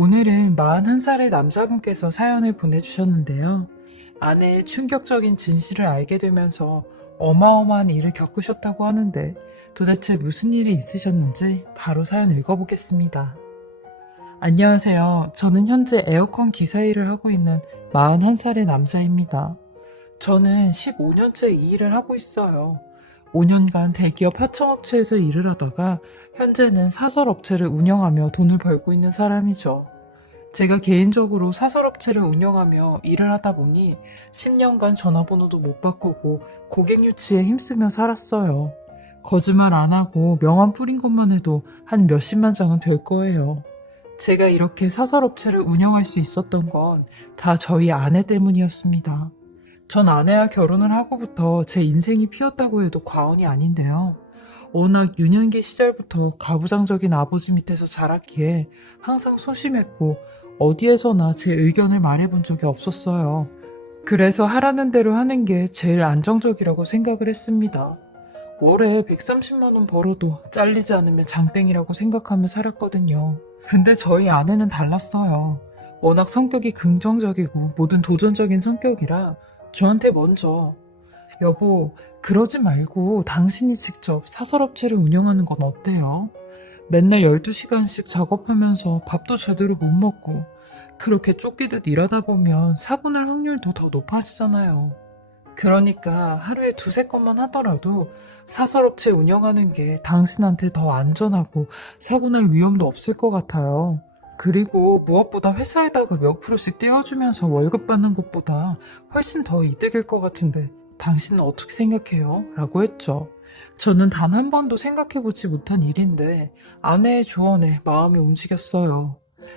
오늘은 41살의 남자분께서 사연을 보내주셨는데요. 아내의 충격적인 진실을 알게 되면서 어마어마한 일을 겪으셨다고 하는데 도대체 무슨 일이 있으셨는지 바로 사연 읽어보겠습니다. 안녕하세요. 저는 현재 에어컨 기사 일을 하고 있는 41살의 남자입니다. 저는 15년째 이 일을 하고 있어요. 5년간 대기업 하청업체에서 일을 하다가 현재는 사설업체를 운영하며 돈을 벌고 있는 사람이죠. 제가 개인적으로 사설업체를 운영하며 일을 하다 보니 10년간 전화번호도 못 바꾸고 고객 유치에 힘쓰며 살았어요. 거짓말 안 하고 명함 뿌린 것만 해도 한 몇십만 장은 될 거예요. 제가 이렇게 사설업체를 운영할 수 있었던 건 다 저희 아내 때문이었습니다. 전 아내와 결혼을 하고부터 제 인생이 피었다고 해도 과언이 아닌데요. 워낙 유년기 시절부터 가부장적인 아버지 밑에서 자랐기에 항상 소심했고 어디에서나 제 의견을 말해본 적이 없었어요. 그래서 하라는 대로 하는 게 제일 안정적이라고 생각을 했습니다. 월에 130만 원 벌어도 잘리지 않으면 장땡이라고 생각하며 살았거든요. 근데 저희 아내는 달랐어요. 워낙 성격이 긍정적이고 모든 도전적인 성격이라 저한테 먼저 여보, 그러지 말고 당신이 직접 사설업체를 운영하는 건 어때요? 맨날 12시간씩 작업하면서 밥도 제대로 못 먹고 그렇게 쫓기듯 일하다 보면 사고 날 확률도 더 높아지잖아요. 그러니까 하루에 두세 건만 하더라도 사설업체 운영하는 게 당신한테 더 안전하고 사고 날 위험도 없을 것 같아요. 그리고 무엇보다 회사에다가 몇 프로씩 떼어주면서 월급 받는 것보다 훨씬 더 이득일 것 같은데 당신은 어떻게 생각해요? 라고 했죠. 저는 단 한 번도 생각해보지 못한 일인데 아내의 조언에 마음이 움직였어요.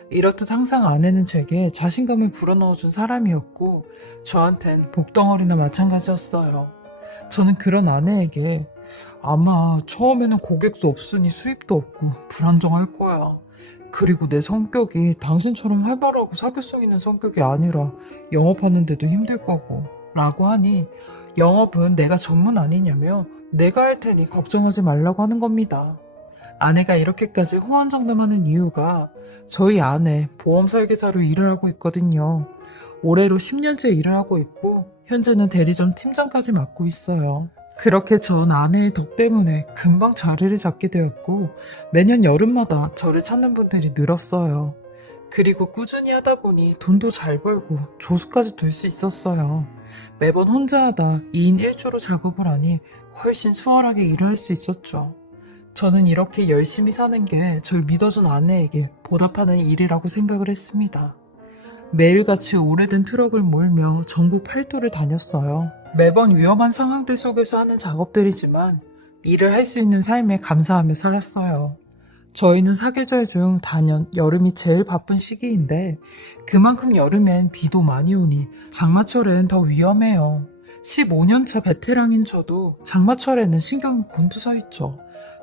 이렇듯 항상 아내는 제게 자신감을 불어넣어준 사람이었고 저한텐 복덩어리나 마찬가지였어요. 저는 그런 아내에게 아마 처음에는 고객도 없으니 수입도 없고 불안정할 거야. 그리고 내 성격이 당신처럼 활발하고 사교성 있는 성격이 아니라 영업하는데도 힘들 거고 라고 하니 영업은 내가 전문 아니냐며 내가 할 테니 걱정하지 말라고 하는 겁니다. 아내가 이렇게까지 호언장담하는 이유가 저희 아내 보험 설계사로 일을 하고 있거든요. 올해로 10년째 일을 하고 있고 현재는 대리점 팀장까지 맡고 있어요. 그렇게 전 아내의 덕 때문에 금방 자리를 잡게 되었고 매년 여름마다 저를 찾는 분들이 늘었어요. 그리고 꾸준히 하다 보니 돈도 잘 벌고 조수까지 둘 수 있었어요. 매번 혼자 하다 2인 1조로 작업을 하니 훨씬 수월하게 일을 할 수 있었죠. 저는 이렇게 열심히 사는 게 절 믿어준 아내에게 보답하는 일이라고 생각을 했습니다. 매일같이 오래된 트럭을 몰며 전국 8도를 다녔어요. 매번 위험한 상황들 속에서 하는 작업들이지만 일을 할 수 있는 삶에 감사하며 살았어요. 저희는 사계절 중 단연 여름이 제일 바쁜 시기인데 그만큼 여름엔 비도 많이 오니 장마철엔 더 위험해요. 15년차 베테랑인 저도 장마철에는 신경이 곤두서 있죠.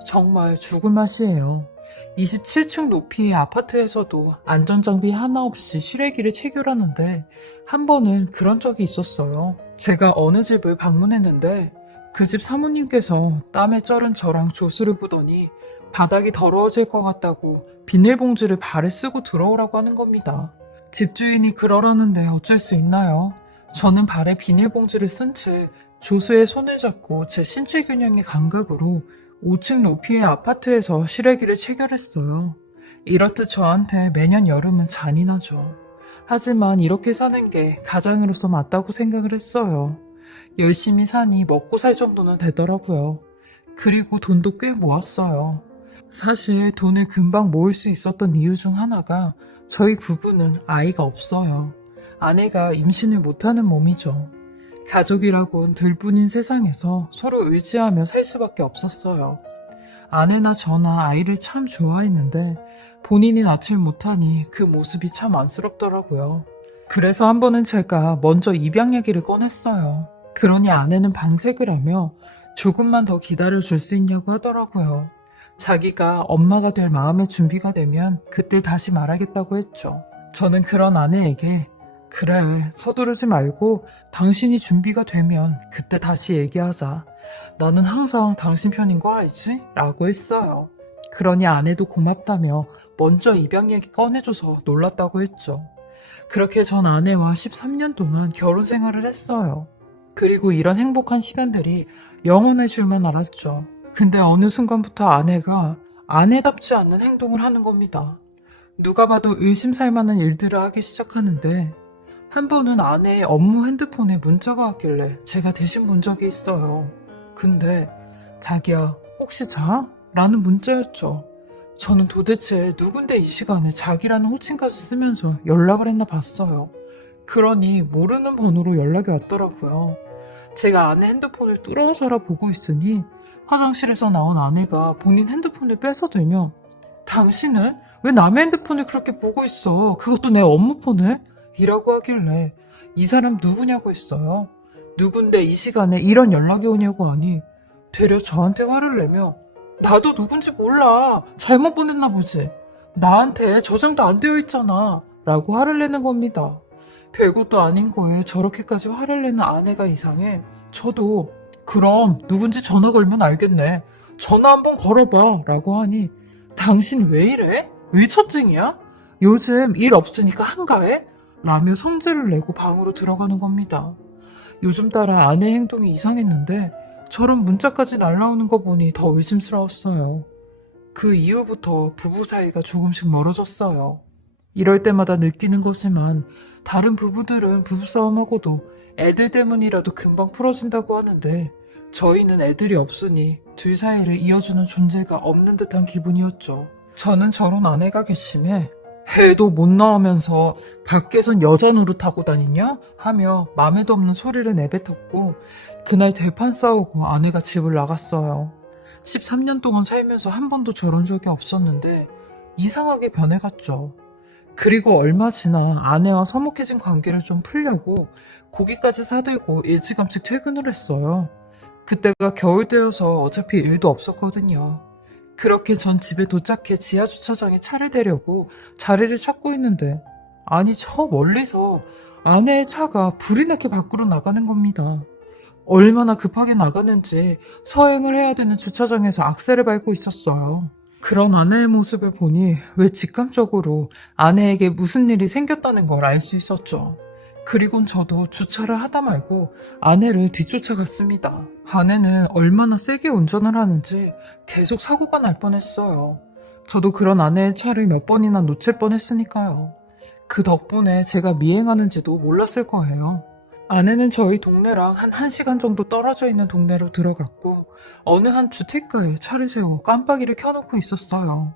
정말 죽을 맛이에요. 27층 높이의 아파트에서도 안전장비 하나 없이 실외기를 체결하는데 한 번은 그런 적이 있었어요. 제가 어느 집을 방문했는데 그 집 사모님께서 땀에 쩔은 저랑 조수를 보더니 바닥이 더러워질 것 같다고 비닐봉지를 발에 쓰고 들어오라고 하는 겁니다. 집주인이 그러라는데 어쩔 수 있나요? 저는 발에 비닐봉지를 쓴 채 조수의 손을 잡고 제 신체 균형의 감각으로 5층 높이의 아파트에서 실외기를 체결했어요. 이렇듯 저한테 매년 여름은 잔인하죠. 하지만 이렇게 사는 게 가장으로서 맞다고 생각을 했어요. 열심히 사니 먹고 살 정도는 되더라고요. 그리고 돈도 꽤 모았어요. 사실 돈을 금방 모을 수 있었던 이유 중 하나가 저희 부부는 아이가 없어요. 아내가 임신을 못하는 몸이죠. 가족이라곤 둘뿐인 세상에서 서로 의지하며 살 수밖에 없었어요. 아내나 저나 아이를 참 좋아했는데 본인이 낳질 못하니 그 모습이 참 안쓰럽더라고요. 그래서 한 번은 제가 먼저 입양 얘기를 꺼냈어요. 그러니 아내는 반색을 하며 조금만 더 기다려줄 수 있냐고 하더라고요. 자기가 엄마가 될 마음의 준비가 되면 그때 다시 말하겠다고 했죠. 저는 그런 아내에게 그래, 서두르지 말고 당신이 준비가 되면 그때 다시 얘기하자. 나는 항상 당신 편인 거 알지? 라고 했어요. 그러니 아내도 고맙다며 먼저 입양 얘기 꺼내줘서 놀랐다고 했죠. 그렇게 전 아내와 13년 동안 결혼 생활을 했어요. 그리고 이런 행복한 시간들이 영원할 줄만 알았죠. 근데 어느 순간부터 아내가 아내답지 않는 행동을 하는 겁니다. 누가 봐도 의심살 만한 일들을 하기 시작하는데 한 번은 아내의 업무 핸드폰에 문자가 왔길래 제가 대신 본 적이 있어요. 근데 자기야 혹시 자? 라는 문자였죠. 저는 도대체 누군데 이 시간에 자기라는 호칭까지 쓰면서 연락을 했나 봤어요. 그러니 모르는 번호로 연락이 왔더라고요. 제가 아내 핸드폰을 뚫어져라 보고 있으니 화장실에서 나온 아내가 본인 핸드폰을 뺏어들며 당신은 왜 남의 핸드폰을 그렇게 보고 있어? 그것도 내 업무폰을? 이라고 하길래 이 사람 누구냐고 했어요. 누군데 이 시간에 이런 연락이 오냐고 하니 되려 저한테 화를 내며 나도 누군지 몰라. 잘못 보냈나 보지. 나한테 저장도 안 되어 있잖아. 라고 화를 내는 겁니다. 별것도 아닌 거에 저렇게까지 화를 내는 아내가 이상해. 저도 그럼 누군지 전화 걸면 알겠네. 전화 한번 걸어봐. 라고 하니 당신 왜 이래? 왜 첫증이야? 요즘 일 없으니까 한가해? 라며 성질을 내고 방으로 들어가는 겁니다. 요즘 따라 아내 행동이 이상했는데 저런 문자까지 날라오는 거 보니 더 의심스러웠어요. 그 이후부터 부부 사이가 조금씩 멀어졌어요. 이럴 때마다 느끼는 거지만 다른 부부들은 부부싸움하고도 애들 때문이라도 금방 풀어진다고 하는데 저희는 애들이 없으니 둘 사이를 이어주는 존재가 없는 듯한 기분이었죠. 저는 저런 아내가 괘씸해 애도 못 낳으면서 밖에선 여자 노릇하고 다니냐? 하며 맘에도 없는 소리를 내뱉었고 그날 대판 싸우고 아내가 집을 나갔어요. 13년 동안 살면서 한 번도 저런 적이 없었는데 이상하게 변해갔죠. 그리고 얼마 지나 아내와 서먹해진 관계를 좀 풀려고 고기까지 사들고 일찌감치 퇴근을 했어요. 그때가 겨울 되어서 어차피 일도 없었거든요. 그렇게 전 집에 도착해 지하주차장에 차를 대려고 자리를 찾고 있는데 아니 저 멀리서 아내의 차가 불이 나게 밖으로 나가는 겁니다. 얼마나 급하게 나가는지 서행을 해야 되는 주차장에서 악셀을 밟고 있었어요. 그런 아내의 모습을 보니 왜 직감적으로 아내에게 무슨 일이 생겼다는 걸 알 수 있었죠. 그리곤 저도 주차를 하다 말고 아내를 뒤쫓아갔습니다. 아내는 얼마나 세게 운전을 하는지 계속 사고가 날 뻔했어요. 저도 그런 아내의 차를 몇 번이나 놓칠 뻔했으니까요. 그 덕분에 제가 미행하는지도 몰랐을 거예요. 아내는 저희 동네랑 한 1시간 정도 떨어져 있는 동네로 들어갔고 어느 한 주택가에 차를 세워 깜빡이를 켜놓고 있었어요.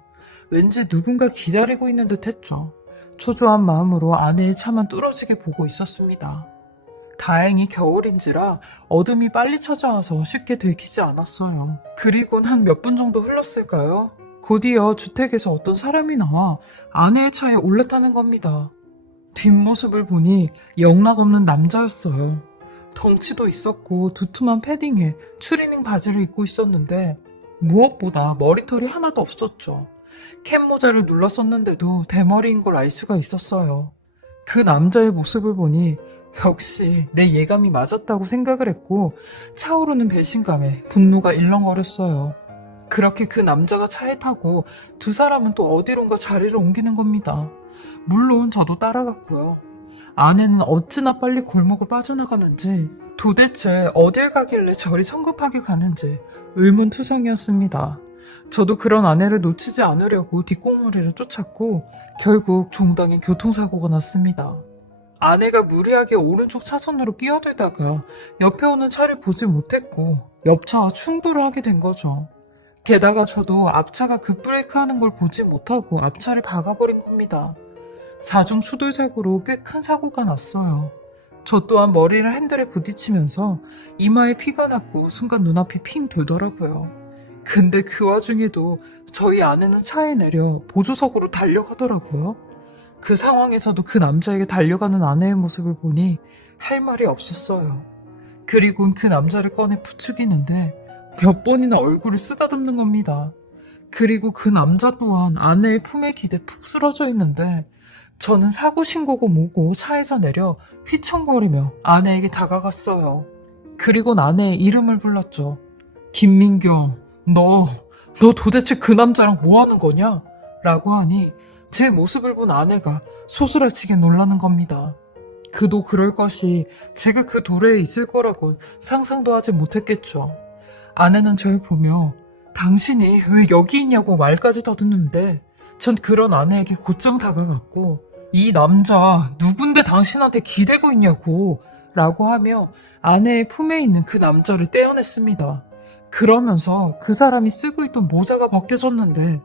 왠지 누군가 기다리고 있는 듯 했죠. 초조한 마음으로 아내의 차만 뚫어지게 보고 있었습니다. 다행히 겨울인지라 어둠이 빨리 찾아와서 쉽게 들키지 않았어요. 그리곤 한 몇 분 정도 흘렀을까요? 곧이어 주택에서 어떤 사람이 나와 아내의 차에 올라타는 겁니다. 뒷모습을 보니 영락없는 남자였어요. 덩치도 있었고 두툼한 패딩에 추리닝 바지를 입고 있었는데 무엇보다 머리털이 하나도 없었죠. 캡모자를 눌렀었는데도 대머리인 걸 알 수가 있었어요. 그 남자의 모습을 보니 역시 내 예감이 맞았다고 생각을 했고 차오르는 배신감에 분노가 일렁거렸어요. 그렇게 그 남자가 차에 타고 두 사람은 또 어디론가 자리를 옮기는 겁니다. 물론 저도 따라갔고요. 아내는 어찌나 빨리 골목을 빠져나가는지 도대체 어딜 가길래 저리 성급하게 가는지 의문투성이었습니다. 저도 그런 아내를 놓치지 않으려고 뒷공무리를 쫓았고 결국 종당에 교통사고가 났습니다. 아내가 무리하게 오른쪽 차선으로 끼어들다가 옆에 오는 차를 보지 못했고 옆차와 충돌을 하게 된 거죠. 게다가 저도 앞차가 급브레이크하는 걸 보지 못하고 앞차를 박아버린 겁니다. 사중 추돌사고로 꽤 큰 사고가 났어요. 저 또한 머리를 핸들에 부딪히면서 이마에 피가 났고 순간 눈앞이 핑 돌더라고요. 근데 그 와중에도 저희 아내는 차에 내려 보조석으로 달려가더라고요. 그 상황에서도 그 남자에게 달려가는 아내의 모습을 보니 할 말이 없었어요. 그리곤 그 남자를 꺼내 부추기는데 몇 번이나 얼굴을 쓰다듬는 겁니다. 그리고 그 남자 또한 아내의 품에 기대 푹 쓰러져 있는데 저는 사고 신고고 뭐고 차에서 내려 휘청거리며 아내에게 다가갔어요. 그리고 아내의 이름을 불렀죠. 김민경, 너 너 도대체 그 남자랑 뭐 하는 거냐? 라고 하니 제 모습을 본 아내가 소스라치게 놀라는 겁니다. 그도 그럴 것이 제가 그 도래에 있을 거라곤 상상도 하지 못했겠죠. 아내는 절 보며 당신이 왜 여기 있냐고 말까지 더듬는데 전 그런 아내에게 곧장 다가갔고 이 남자 누군데 당신한테 기대고 있냐고 라고 하며 아내의 품에 있는 그 남자를 떼어냈습니다. 그러면서 그 사람이 쓰고 있던 모자가 벗겨졌는데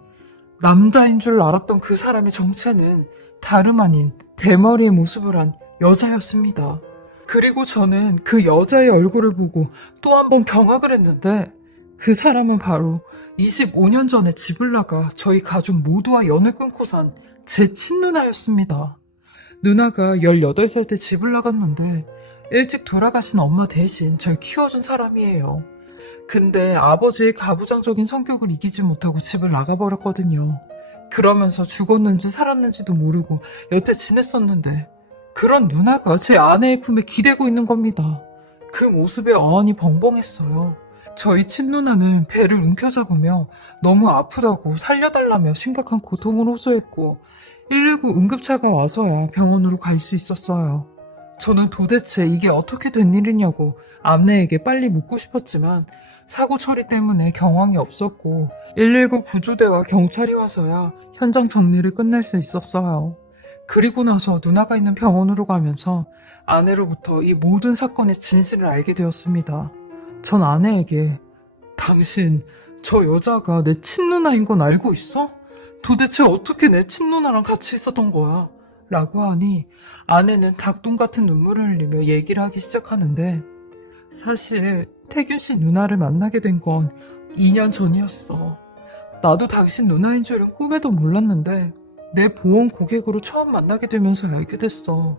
남자인 줄 알았던 그 사람의 정체는 다름 아닌 대머리의 모습을 한 여자였습니다. 그리고 저는 그 여자의 얼굴을 보고 또 한 번 경악을 했는데 그 사람은 바로 25년 전에 집을 나가 저희 가족 모두와 연을 끊고 산 제 친누나였습니다. 누나가 18살 때 집을 나갔는데 일찍 돌아가신 엄마 대신 절 키워준 사람이에요. 근데 아버지의 가부장적인 성격을 이기지 못하고 집을 나가버렸거든요. 그러면서 죽었는지 살았는지도 모르고 여태 지냈었는데 그런 누나가 제 아내의 품에 기대고 있는 겁니다. 그 모습에 어안이 벙벙했어요. 저희 친누나는 배를 움켜잡으며 너무 아프다고 살려달라며 심각한 고통을 호소했고 119 응급차가 와서야 병원으로 갈 수 있었어요. 저는 도대체 이게 어떻게 된 일이냐고 아내에게 빨리 묻고 싶었지만 사고 처리 때문에 경황이 없었고 119 구조대와 경찰이 와서야 현장 정리를 끝낼 수 있었어요. 그리고 나서 누나가 있는 병원으로 가면서 아내로부터 이 모든 사건의 진실을 알게 되었습니다. 전 아내에게 당신 저 여자가 내 친누나인 건 알고 있어? 도대체 어떻게 내 친누나랑 같이 있었던 거야? 라고 하니 아내는 닭똥 같은 눈물을 흘리며 얘기를 하기 시작하는데 사실 태균 씨 누나를 만나게 된 건 2년 전이었어. 나도 당신 누나인 줄은 꿈에도 몰랐는데 내 보험 고객으로 처음 만나게 되면서 알게 됐어.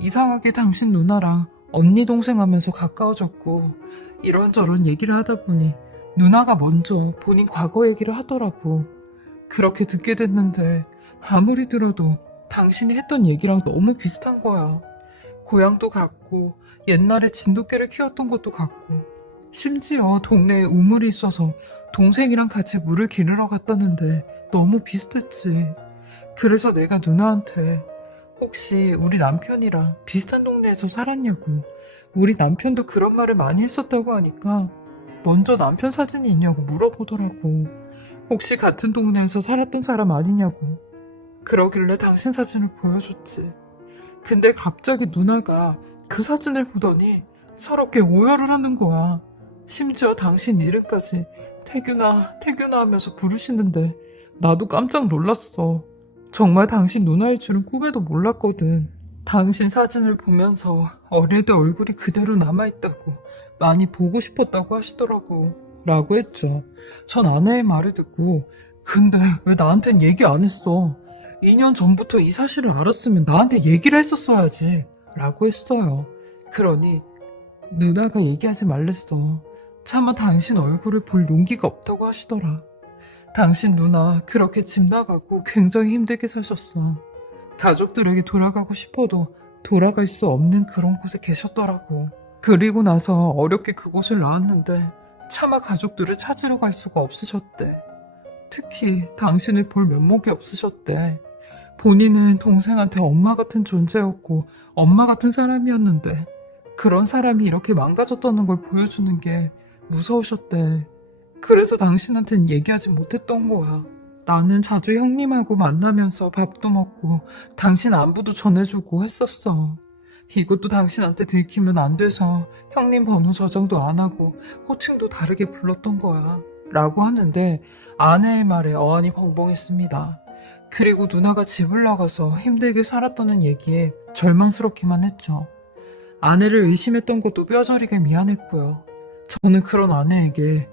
이상하게 당신 누나랑 언니 동생 하면서 가까워졌고 이런저런 얘기를 하다 보니 누나가 먼저 본인 과거 얘기를 하더라고. 그렇게 듣게 됐는데 아무리 들어도 당신이 했던 얘기랑 너무 비슷한 거야. 고향도 같고 옛날에 진돗개를 키웠던 것도 같고 심지어 동네에 우물이 있어서 동생이랑 같이 물을 기르러 갔다는데 너무 비슷했지. 그래서 내가 누나한테 혹시 우리 남편이랑 비슷한 동네에서 살았냐고 우리 남편도 그런 말을 많이 했었다고 하니까 먼저 남편 사진이 있냐고 물어보더라고. 혹시 같은 동네에서 살았던 사람 아니냐고. 그러길래 당신 사진을 보여줬지. 근데 갑자기 누나가 그 사진을 보더니 서럽게 오열을 하는 거야. 심지어 당신 이름까지 태균아, 태균아 하면서 부르시는데 나도 깜짝 놀랐어. 정말 당신 누나일 줄은 꿈에도 몰랐거든. 당신 사진을 보면서 어릴 때 얼굴이 그대로 남아있다고 많이 보고 싶었다고 하시더라고. 라고 했죠. 전 아내의 말을 듣고 근데 왜 나한텐 얘기 안 했어? 2년 전부터 이 사실을 알았으면 나한테 얘기를 했었어야지. 라고 했어요. 그러니 누나가 얘기하지 말랬어. 차마 당신 얼굴을 볼 용기가 없다고 하시더라. 당신 누나 그렇게 집 나가고 굉장히 힘들게 사셨어. 가족들에게 돌아가고 싶어도 돌아갈 수 없는 그런 곳에 계셨더라고. 그리고 나서 어렵게 그곳을 나왔는데 차마 가족들을 찾으러 갈 수가 없으셨대. 특히 당신을 볼 면목이 없으셨대. 본인은 동생한테 엄마 같은 존재였고 엄마 같은 사람이었는데 그런 사람이 이렇게 망가졌다는 걸 보여주는 게 무서우셨대. 그래서 당신한텐 얘기하지 못했던 거야. 나는 자주 형님하고 만나면서 밥도 먹고 당신 안부도 전해주고 했었어. 이것도 당신한테 들키면 안 돼서 형님 번호 저장도 안 하고 호칭도 다르게 불렀던 거야. 라고 하는데 아내의 말에 어안이 벙벙했습니다. 그리고 누나가 집을 나가서 힘들게 살았다는 얘기에 절망스럽기만 했죠. 아내를 의심했던 것도 뼈저리게 미안했고요. 저는 그런 아내에게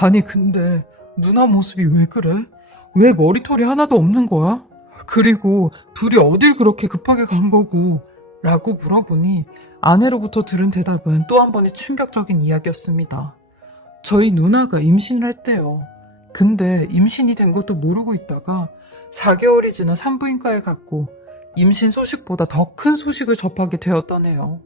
아니 근데 누나 모습이 왜 그래? 왜 머리털이 하나도 없는 거야? 그리고 둘이 어딜 그렇게 급하게 간 거고? 라고 물어보니 아내로부터 들은 대답은 또 한 번의 충격적인 이야기였습니다. 저희 누나가 임신을 했대요. 근데 임신이 된 것도 모르고 있다가 4개월이 지나 산부인과에 갔고 임신 소식보다 더 큰 소식을 접하게 되었다네요.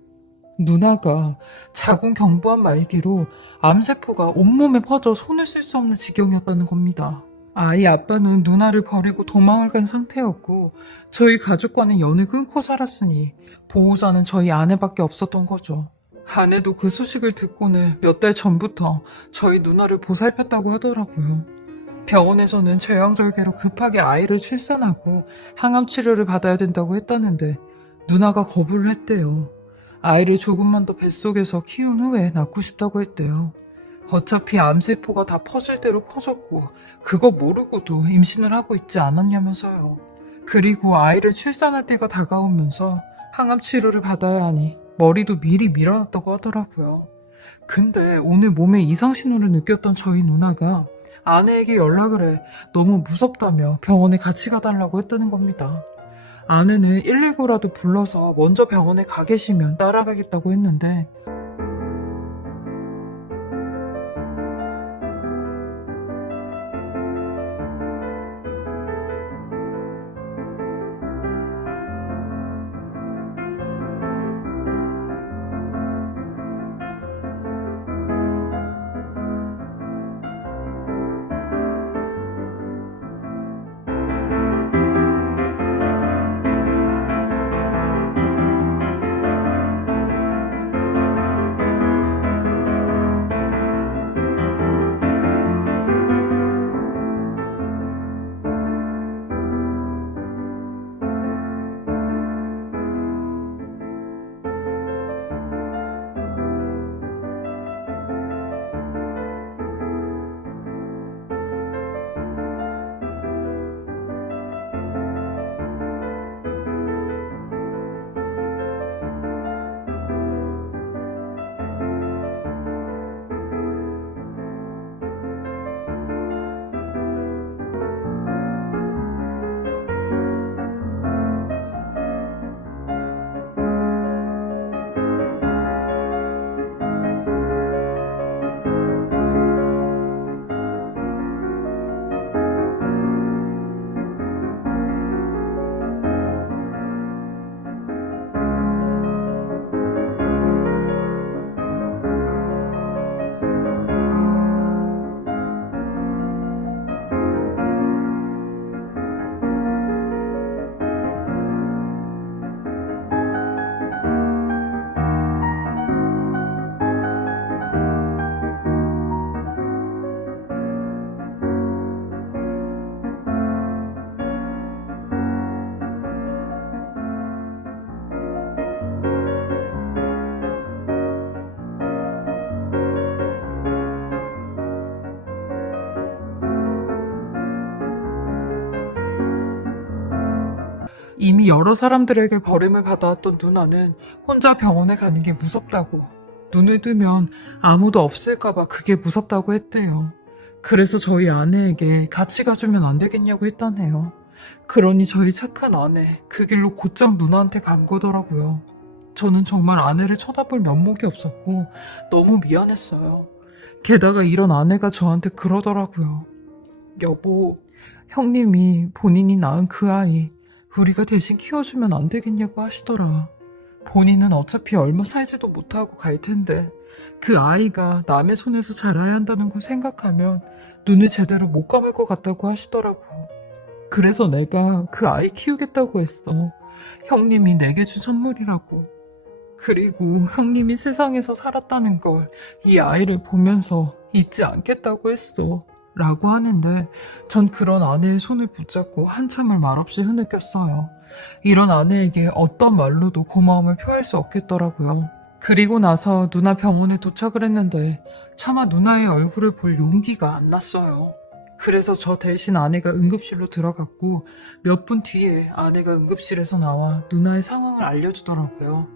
누나가 자궁경부암 말기로 암세포가 온몸에 퍼져 손을 쓸 수 없는 지경이었다는 겁니다. 아이 아빠는 누나를 버리고 도망을 간 상태였고 저희 가족과는 연을 끊고 살았으니 보호자는 저희 아내밖에 없었던 거죠. 아내도 그 소식을 듣고는 몇 달 전부터 저희 누나를 보살폈다고 하더라고요. 병원에서는 제왕절개로 급하게 아이를 출산하고 항암 치료를 받아야 된다고 했다는데 누나가 거부를 했대요. 아이를 조금만 더 뱃속에서 키운 후에 낳고 싶다고 했대요. 어차피 암세포가 다 퍼질 대로 퍼졌고 그거 모르고도 임신을 하고 있지 않았냐면서요. 그리고 아이를 출산할 때가 다가오면서 항암 치료를 받아야 하니 머리도 미리 밀어놨다고 하더라고요. 근데 오늘 몸에 이상 신호를 느꼈던 저희 누나가 아내에게 연락을 해 너무 무섭다며 병원에 같이 가달라고 했다는 겁니다. 아내는 119라도 불러서 먼저 병원에 가 계시면 따라가겠다고 했는데 이미 여러 사람들에게 버림을 받아왔던 누나는 혼자 병원에 가는 게 무섭다고, 눈을 뜨면 아무도 없을까봐 그게 무섭다고 했대요. 그래서 저희 아내에게 같이 가주면 안 되겠냐고 했다네요. 그러니 저희 착한 아내 그 길로 곧장 누나한테 간 거더라고요. 저는 정말 아내를 쳐다볼 면목이 없었고 너무 미안했어요. 게다가 이런 아내가 저한테 그러더라고요. 여보, 형님이 본인이 낳은 그 아이 우리가 대신 키워주면 안 되겠냐고 하시더라. 본인은 어차피 얼마 살지도 못하고 갈 텐데 그 아이가 남의 손에서 자라야 한다는 걸 생각하면 눈을 제대로 못 감을 것 같다고 하시더라고. 그래서 내가 그 아이 키우겠다고 했어. 형님이 내게 준 선물이라고. 그리고 형님이 세상에서 살았다는 걸 이 아이를 보면서 잊지 않겠다고 했어. 라고 하는데 전 그런 아내의 손을 붙잡고 한참을 말없이 흐느꼈어요. 이런 아내에게 어떤 말로도 고마움을 표할 수 없겠더라고요. 그리고 나서 누나 병원에 도착을 했는데 차마 누나의 얼굴을 볼 용기가 안 났어요. 그래서 저 대신 아내가 응급실로 들어갔고 몇 분 뒤에 아내가 응급실에서 나와 누나의 상황을 알려주더라고요.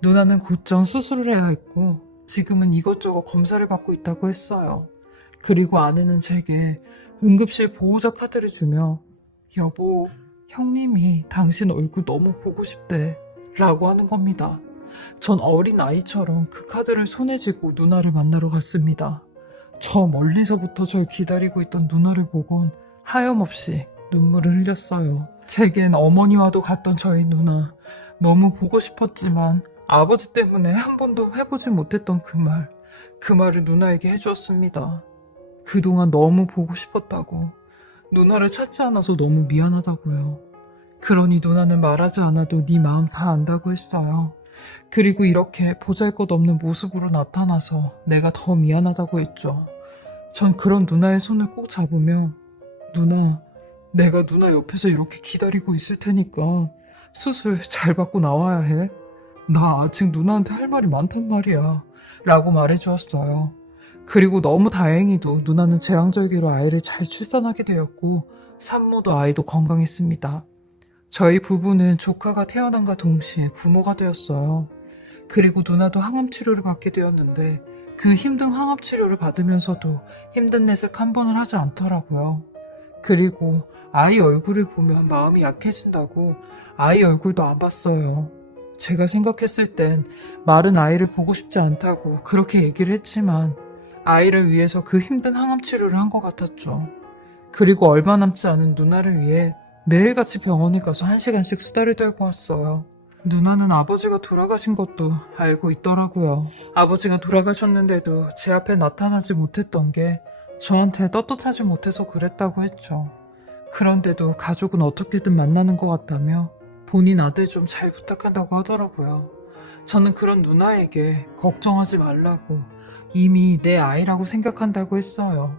누나는 곧장 수술을 해야 했고 지금은 이것저것 검사를 받고 있다고 했어요. 그리고 아내는 제게 응급실 보호자 카드를 주며 여보, 형님이 당신 얼굴 너무 보고 싶대 라고 하는 겁니다. 전 어린 아이처럼 그 카드를 손에 쥐고 누나를 만나러 갔습니다. 저 멀리서부터 절 기다리고 있던 누나를 보곤 하염없이 눈물을 흘렸어요. 제겐 어머니와도 갔던 저희 누나 너무 보고 싶었지만 아버지 때문에 한 번도 해보지 못했던 그 말을 누나에게 해주었습니다. 그동안 너무 보고 싶었다고, 누나를 찾지 않아서 너무 미안하다고요. 그러니 누나는 말하지 않아도 네 마음 다 안다고 했어요. 그리고 이렇게 보잘것없는 모습으로 나타나서 내가 더 미안하다고 했죠. 전 그런 누나의 손을 꼭 잡으며, 누나, 내가 누나 옆에서 이렇게 기다리고 있을 테니까 수술 잘 받고 나와야 해. 나 아직 누나한테 할 말이 많단 말이야. 라고 말해주었어요. 그리고 너무 다행히도 누나는 제왕절개로 아이를 잘 출산하게 되었고 산모도 아이도 건강했습니다. 저희 부부는 조카가 태어난과 동시에 부모가 되었어요. 그리고 누나도 항암 치료를 받게 되었는데 그 힘든 항암 치료를 받으면서도 힘든 내색 한 번을 하지 않더라고요. 그리고 아이 얼굴을 보면 마음이 약해진다고 아이 얼굴도 안 봤어요. 제가 생각했을 땐 마른 아이를 보고 싶지 않다고 그렇게 얘기를 했지만 아이를 위해서 그 힘든 항암 치료를 한 것 같았죠. 그리고 얼마 남지 않은 누나를 위해 매일같이 병원에 가서 1시간씩 수다를 떨고 왔어요. 누나는 아버지가 돌아가신 것도 알고 있더라고요. 아버지가 돌아가셨는데도 제 앞에 나타나지 못했던 게 저한테 떳떳하지 못해서 그랬다고 했죠. 그런데도 가족은 어떻게든 만나는 것 같다며 본인 아들 좀 잘 부탁한다고 하더라고요. 저는 그런 누나에게 걱정하지 말라고 이미 내 아이라고 생각한다고 했어요.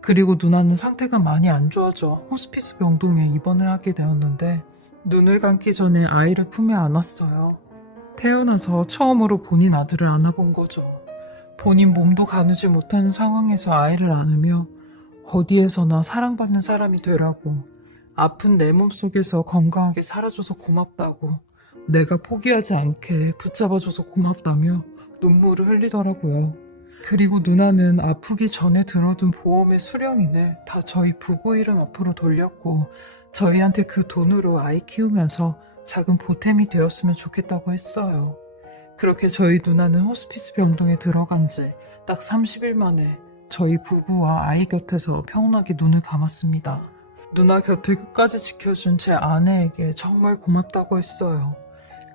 그리고 누나는 상태가 많이 안 좋아져 호스피스 병동에 입원을 하게 되었는데 눈을 감기 전에 아이를 품에 안았어요. 태어나서 처음으로 본인 아들을 안아본 거죠. 본인 몸도 가누지 못하는 상황에서 아이를 안으며 어디에서나 사랑받는 사람이 되라고, 아픈 내 몸속에서 건강하게 살아줘서 고맙다고, 내가 포기하지 않게 붙잡아줘서 고맙다며 눈물을 흘리더라고요. 그리고 누나는 아프기 전에 들어둔 보험의 수령인을 다 저희 부부 이름 앞으로 돌렸고 저희한테 그 돈으로 아이 키우면서 작은 보탬이 되었으면 좋겠다고 했어요. 그렇게 저희 누나는 호스피스 병동에 들어간 지 딱 30일 만에 저희 부부와 아이 곁에서 평온하게 눈을 감았습니다. 누나 곁을 끝까지 지켜준 제 아내에게 정말 고맙다고 했어요.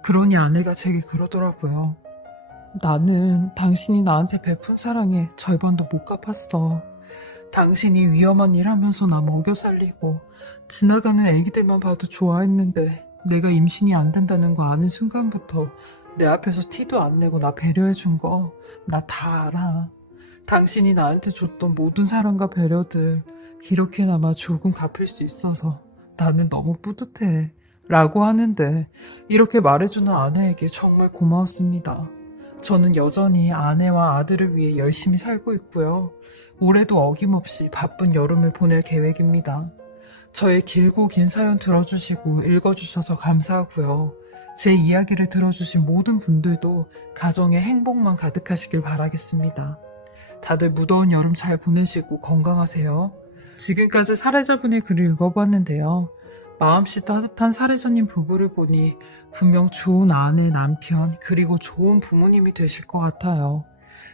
그러니 아내가 제게 그러더라고요. 나는 당신이 나한테 베푼 사랑에 절반도 못 갚았어. 당신이 위험한 일 하면서 나 먹여 살리고 지나가는 애기들만 봐도 좋아했는데 내가 임신이 안 된다는 거 아는 순간부터 내 앞에서 티도 안 내고 나 배려해준 거 나 다 알아. 당신이 나한테 줬던 모든 사랑과 배려들 이렇게나마 조금 갚을 수 있어서 나는 너무 뿌듯해. 라고 하는데 이렇게 말해주는 아내에게 정말 고마웠습니다. 저는 여전히 아내와 아들을 위해 열심히 살고 있고요. 올해도 어김없이 바쁜 여름을 보낼 계획입니다. 저의 길고 긴 사연 들어주시고 읽어주셔서 감사하고요. 제 이야기를 들어주신 모든 분들도 가정에 행복만 가득하시길 바라겠습니다. 다들 무더운 여름 잘 보내시고 건강하세요. 지금까지 사례자분의 글을 읽어봤는데요. 마음씨 따뜻한 사례자님 부부를 보니 분명 좋은 아내, 남편, 그리고 좋은 부모님이 되실 것 같아요.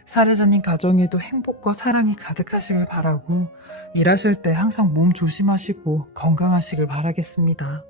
사례자님 가정에도 행복과 사랑이 가득하시길 바라고 일하실 때 항상 몸 조심하시고 건강하시길 바라겠습니다.